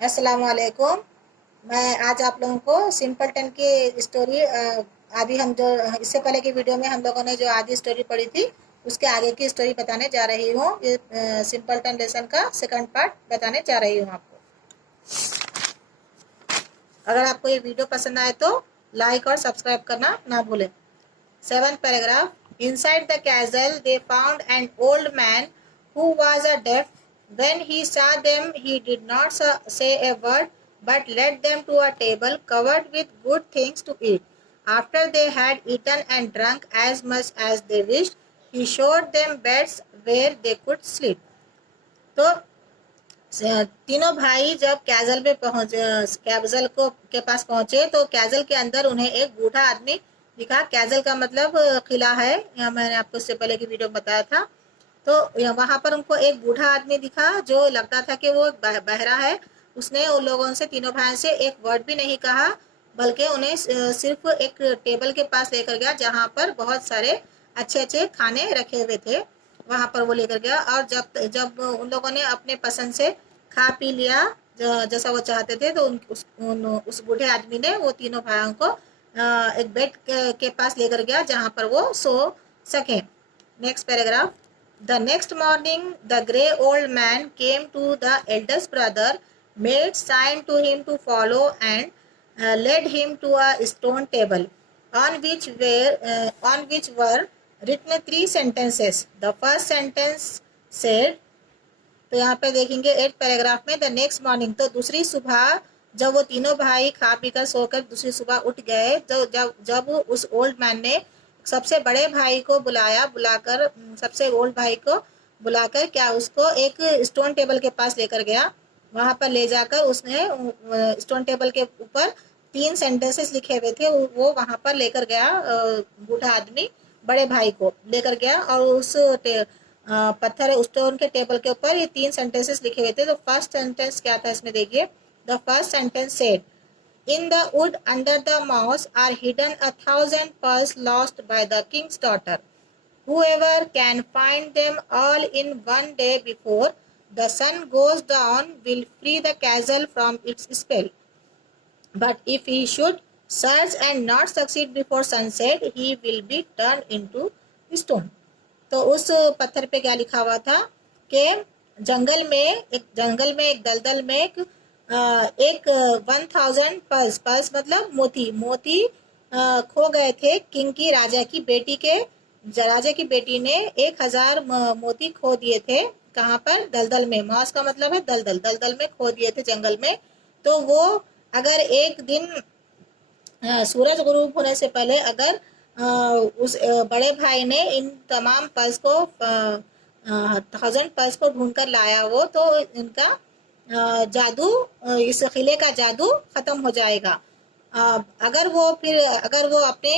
अस्सलाम वालेकुम। मैं आज आप लोगों को सिंपल टन की स्टोरी आदि हम जो इससे पहले की वीडियो में हम लोगों ने जो आदि स्टोरी पढ़ी थी उसके आगे की स्टोरी बताने जा रही हूँ। ये सिंपल टन लेसन का सेकंड पार्ट बताने जा रही हूँ आपको। अगर आपको ये वीडियो पसंद आए तो लाइक और सब्सक्राइब करना ना भूलें। 7th paragraph. Inside the castle they found an old man who was a deaf. When he saw them, he did not say a word, but led them to a table covered with good things to eat. After they had eaten and drunk as much as they wished, he showed them beds where they could sleep. तो तीनों भाई जब कैजल को के पास पहुंचे तो कैजल के अंदर उन्हें एक बूढ़ा आदमी दिखा। कैजल का मतलब किला है, यहाँ मैंने आपको इससे पहले की वीडियो में बताया था। तो वहां पर उनको एक बूढ़ा आदमी दिखा जो लगता था कि वो बहरा है। उसने उन लोगों से, तीनों भाइयों से एक वर्ड भी नहीं कहा, बल्कि उन्हें सिर्फ एक टेबल के पास लेकर गया जहाँ पर बहुत सारे अच्छे अच्छे खाने रखे हुए थे। वहां पर वो लेकर गया और जब जब उन लोगों ने अपने पसंद से खा पी लिया जैसा वो चाहते थे, तो उस बूढ़े आदमी ने वो तीनों भाइयों को एक बेड के पास लेकर गया जहां पर वो सो सके। Next paragraph. The next morning the grey old man came to the eldest brother, made sign to him to follow and led him to a stone table on which were written three sentences. The first sentence said, तो यहाँ पे देखेंगे 8th paragraph में, the next morning, तो दूसरी सुबह जब वो तीनों भाई खा पीकर सोकर दूसरी सुबह उठ गए, तो जब उस ओल्ड मैन ने सबसे बड़े भाई को बुलाकर सबसे ओल्ड भाई को बुलाकर क्या उसको एक स्टोन टेबल के पास लेकर गया। वहां पर ले जाकर उसने स्टोन टेबल के ऊपर 3 सेंटेंसेस लिखे हुए थे, वो वहां पर लेकर गया। बूढ़ा आदमी बड़े भाई को लेकर गया और उस पत्थर स्टोन के टेबल के ऊपर ये 3 सेंटेंसेस लिखे हुए थे। तो फर्स्ट सेंटेंस क्या था इसमें देखिए। The first sentence said, in the wood under the moss are hidden 1,000 pearls lost by the king's daughter. Whoever can find them all in one day before the sun goes down will free the castle from its spell. But if he should search and not succeed before sunset, he will be turned into stone. तो उस पत्थर पे क्या लिखा हुआ था कि जंगल में एक दलदल में एक 1,000 पर्ल्स मतलब मोती खो गए थे। किंग की, राजा की बेटी ने 1,000 मोती खो दिए थे। कहाँ पर? दलदल में। मॉस का मतलब है दलदल में खो दिए थे जंगल में। तो वो अगर एक दिन सूरज गुरूब होने से पहले अगर उस बड़े भाई ने इन तमाम पर्स को 1,000 पर्स को ढूंढ कर लाया हो तो इनका जादू, इस किले का जादू खत्म हो जाएगा। अगर वो अपने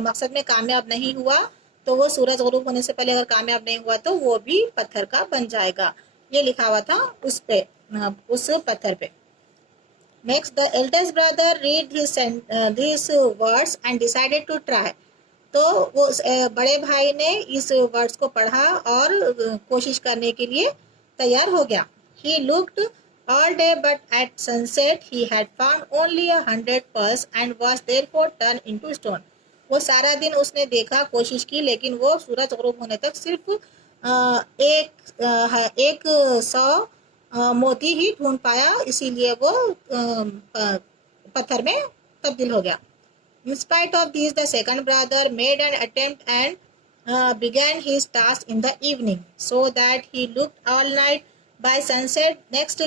मकसद में कामयाब नहीं हुआ तो वो सूरज गुरूब होने से पहले अगर कामयाब नहीं हुआ तो वो भी पत्थर का बन जाएगा। ये लिखा हुआ था उस पत्थर पे। Next, the eldest brother read these words and decided to try. तो वो बड़े भाई ने इस वर्ड्स को पढ़ा और कोशिश करने के लिए तैयार हो गया। He looked all day, but at sunset he had found only 100 pearls and was therefore turned into stone. वो सारा दिन उसने देखा, कोशिश की, लेकिन वो सूरज गुरूब होने तक सिर्फ एक 100 मोती ही ढूंढ पाया, इसीलिए वो पत्थर में तब्दील हो गया। In spite of this, the second brother made an attempt and began his task in the evening, so that he looked all night. By sunset next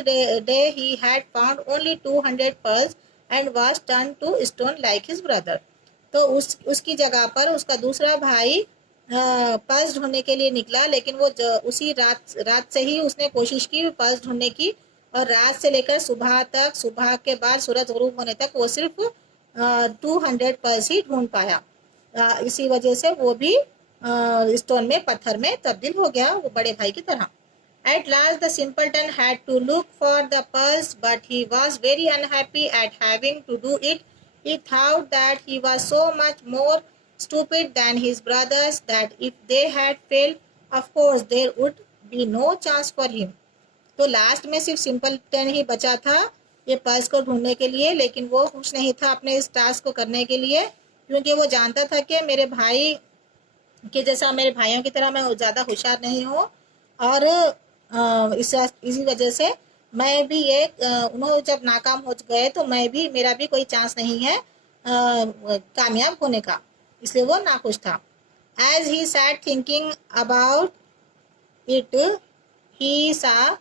day he had found only 200 pearls and was turned to stone like his brother. तो उसकी जगह पर उसका दूसरा भाई purse ढूंढने के लिए निकला, लेकिन वो उसी रात से ही उसने कोशिश की पर्स ढूंढने की, और रात से लेकर सुबह के बाद सूरज गुरूब होने तक वो सिर्फ 200 पर्स ही ढूंढ पाया। इसी वजह से वो भी स्टोन में, पत्थर में तब्दील हो गया, वो बड़े भाई की तरह। At last the simpleton had to look for the pearls, but he was very unhappy at having to do it. He thought that he was so much more stupid than his brothers that if they had failed, of course there would be no chance for him. तो last में सिर्फ simpleton ही बचा था ये purse को ढूंढने के लिए, लेकिन वो खुश नहीं था अपने इस टास्क को करने के लिए, क्योंकि वो जानता था कि मेरे भाई के जैसा, मेरे भाइयों की तरह मैं ज़्यादा होशियार नहीं हूँ, और इसी वजह से मैं भी ये उन्होंने जब नाकाम हो गए तो मैं भी, मेरा भी कोई चांस नहीं है कामयाब होने का, इसलिए वो नाखुश था। As he sat thinking about it, he saw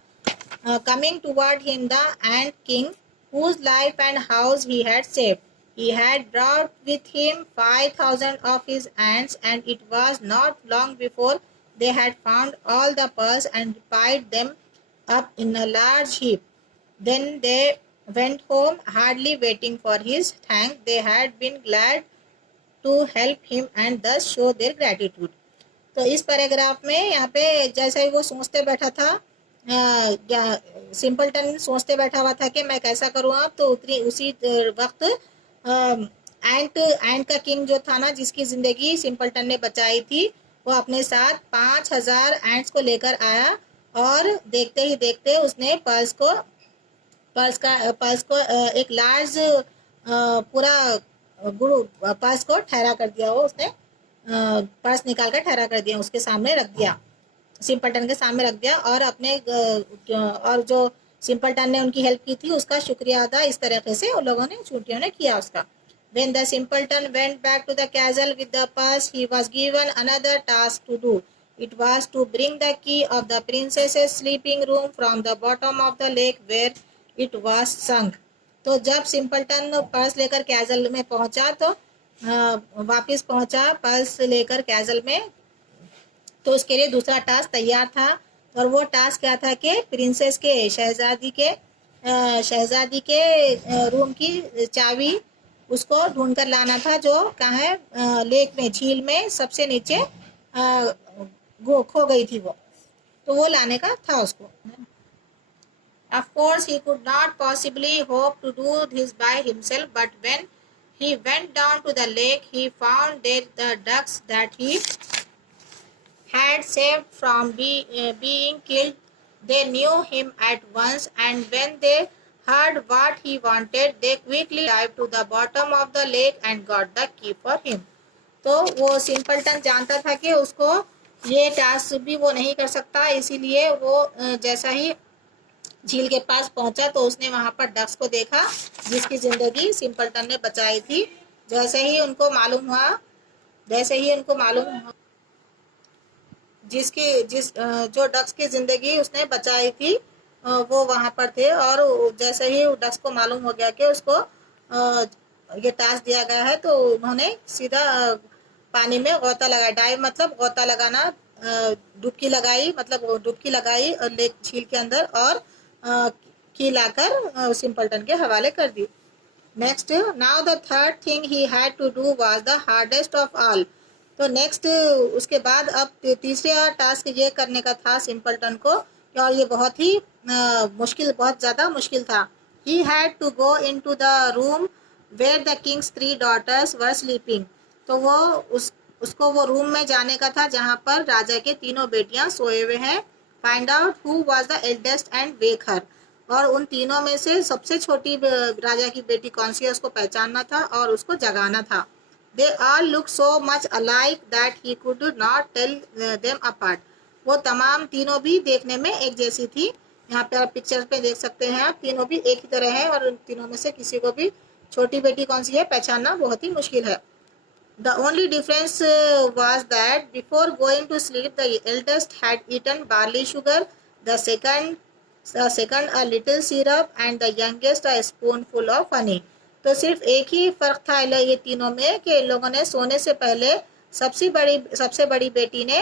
coming toward him the ant king, whose life and house he had saved. He had brought with him 5,000 of his ants, and it was not long before they had found all the pearls and piled them up in a large heap. Then they went home, hardly waiting for his thanks. They had been glad to help him and thus show their gratitude. तो इस paragraph में यहाँ पे जैसे ही वो सोचते बैठा था, सिंपलटन सोचते बैठा हुआ था कि मैं कैसा करूँ अब, तो उसी वक्त एंट का किंग जो था ना, जिसकी जिंदगी सिंपलटन ने बचाई थी, वो अपने साथ 5,000 एंट्स को लेकर आया, और देखते ही देखते उसने पर्स को एक लार्ज पूरा पर्स को ठहरा कर दिया। वो उसने पर्स निकाल कर ठहरा कर दिया, उसके सामने रख दिया, सिंपलटन के सामने रख दिया, और अपने और जो सिंपलटन ने उनकी हेल्प की थी उसका शुक्रिया अदा इस तरीके से उन लोगों ने, चूंटियों ने किया उसका। When the simpleton went back to the castle with the purse, he was given another task to do. It was to bring the key of the princess's sleeping room from the bottom of the lake where it was sunk. तो जब simpleton purse लेकर castle में पहुंचा, तो वापस पहुंचा purse लेकर castle में, तो उसके लिए दूसरा टास्क तैयार था, और वो टास्क क्या था कि प्रिंसेस के, शहजादी के रूम की चाबी उसको ढूंढ कर लाना था, जो कहाँ है, लेक में, झील में सबसे नीचे खो गई थी वो, तो वो लाने का था उसको। Of course, he could not possibly hope to do this by himself, but when he went down to the lake, he found there the ducks that he had saved from being killed. They knew him at once, and when they heard what he wanted, they quickly dived to the bottom of the lake and got the key for him. तो वो simpleton जानता था कि उसको ये task भी वो नहीं कर सकता, इसीलिए वो जैसा ही झील के पास पहुंचा तो उसने वहां पर डक्स को देखा जिसकी जिंदगी सिंपलटन ने बचाई थी। जैसे ही उनको मालूम हुआ जो डक्स की जिंदगी उसने बचाई थी वो वहां पर थे, और जैसे ही डक्स को मालूम हो गया कि उसको ये टास्क दिया गया है, तो उन्होंने सीधा पानी में गोता लगाया। डाइव मतलब गोता लगाना, डुबकी लगाई और लेक, झील के अंदर, और की लाकर सिंपलटन के हवाले कर दी। Next, now the third thing he had to do was the hardest of all. तो नेक्स्ट उसके बाद अब तीसरा टास्क ये करने का था सिंपलटन को, और ये बहुत ही बहुत ज़्यादा मुश्किल था। He had to go into the room where the king's 3 daughters were sleeping. तो वो उसको वो रूम में जाने का था जहाँ पर राजा के 3 बेटियां सोए हुए हैं। Find out who was the eldest and wake her, और उन तीनों में से सबसे छोटी राजा की बेटी कौन सी है उसको पहचानना था और उसको जगाना था। They all look so much alike that he could not tell them apart. वो तमाम तीनों भी देखने में एक जैसी थी। यहाँ पे आप पिक्चर पे देख सकते हैं, आप तीनों भी एक ही तरह हैं, और उन तीनों में से किसी को भी छोटी बेटी कौन सी है पहचानना बहुत ही मुश्किल है। The only difference was that before going to sleep, the eldest had eaten barley sugar, the second a little syrup, and the youngest a spoonful of honey. तो सिर्फ एक ही फर्क था ये तीनों में कि इन लोगों ने सोने से पहले सबसे बड़ी बेटी ने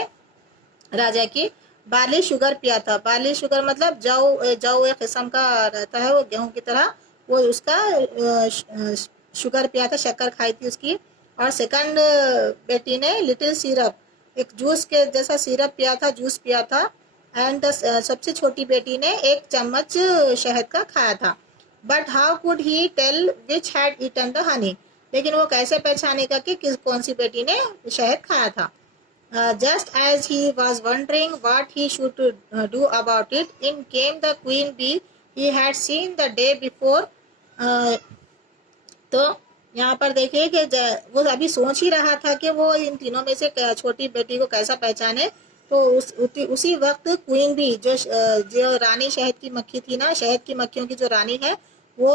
राजा की बार्ली शुगर पिया था। बार्ली शुगर मतलब जौ एक किस्म का रहता है, वो गेहूं की तरह, वो उसका शुगर पिया था, शक्कर खाई थी उसकी। और सेकंड बेटी ने लिटिल सिरप, एक जूस के जैसा सिरप पिया था, जूस पिया था। एंड सबसे छोटी बेटी ने 1 चम्मच शहद का खाया था। But how could he tell which had eaten the honey, लेकिन वो कैसे पहचानेगा कि कौन सी बेटी ने शहद खाया था। Just as he was wondering what he should do about it, in came the queen bee he had seen the day before. Uh, तो यहाँ पर देखिए कि वो अभी सोच ही रहा था कि वो इन तीनों में से छोटी बेटी को कैसा पहचाने। तो उसी वक्त क्वीन भी जो रानी शहद की मक्खी थी ना, शहद की मक्खियों की जो रानी है, वो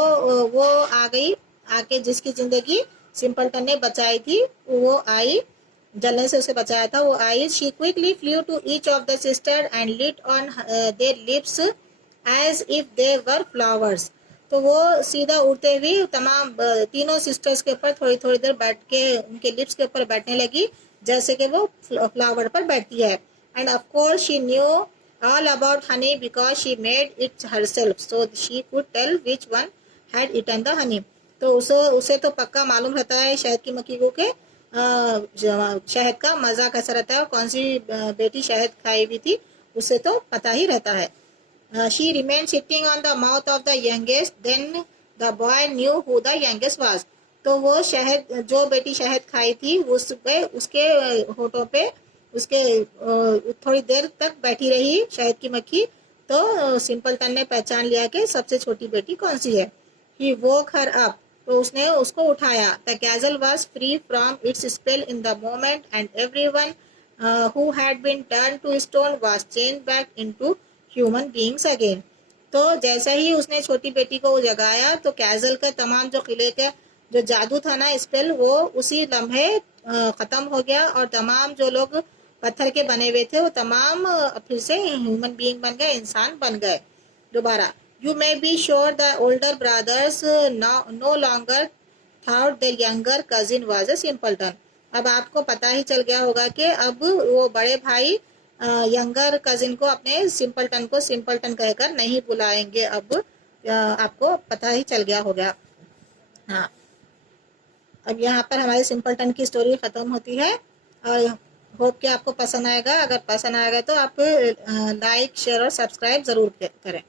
आ गई। आके जिसकी जिंदगी सिंपलटन ने बचाई थी, वो आई, जलने से उसे बचाया था, वो आई। She quickly flew to each of the sister and lit on their lips as if they were flowers. तो वो सीधा उड़ते हुए तमाम तीनों सिस्टर्स के ऊपर थोड़ी थोड़ी देर बैठ के उनके लिप्स के ऊपर बैठने लगी, जैसे कि वो फ्लावर पर बैठती है। And of course she knew all about honey because she made it herself, so she could tell which one had eaten the honey. तो उसे तो पक्का मालूम रहता है शहद की मक्खी को के शहद का मजा कैसा रहता है और कौन सी बेटी शहद खाई हुई थी, उसे तो पता ही रहता है। She remained sitting on the mouth of the youngest. Then the boy knew who the youngest was. तो वो शहद, जो बेटी शहद खाई थी, उस पे उसके होठों पे उसके थोड़ी देर तक बैठी रही शहद की मक्खी। तो सिंपलटन ने पहचान लिया कि सबसे छोटी बेटी कौन सी है। He woke her up. तो उसने उसको उठाया। The castle was free from its spell in the moment and everyone who had been turned to stone was changed back into human beings again. तो जैसा ही उसने छोटी बेटी को जगाया तो कैजल का तमाम जो किले का जो जादू था ना, स्पेल, वो उसी लम्हे खत्म हो गया और तमाम जो लोग पत्थर के बने हुए थे वो तमाम फिर से ह्यूमन बीइंग बन गए, इंसान बन गए दोबारा। You may be sure the older brothers no longer thought their younger cousin was a simpleton. अब आपको पता ही चल गया होगा कि अब वो बड़े भाई यंगर कजिन को, अपने सिंपलटन को सिंपलटन कहकर नहीं बुलाएंगे। अब आपको पता ही चल गया होगा। हाँ, अब यहाँ पर हमारी सिंपलटन की स्टोरी खत्म होती है और होप कि आपको पसंद आएगा। अगर पसंद आएगा तो आप लाइक, शेयर और सब्सक्राइब ज़रूर करें।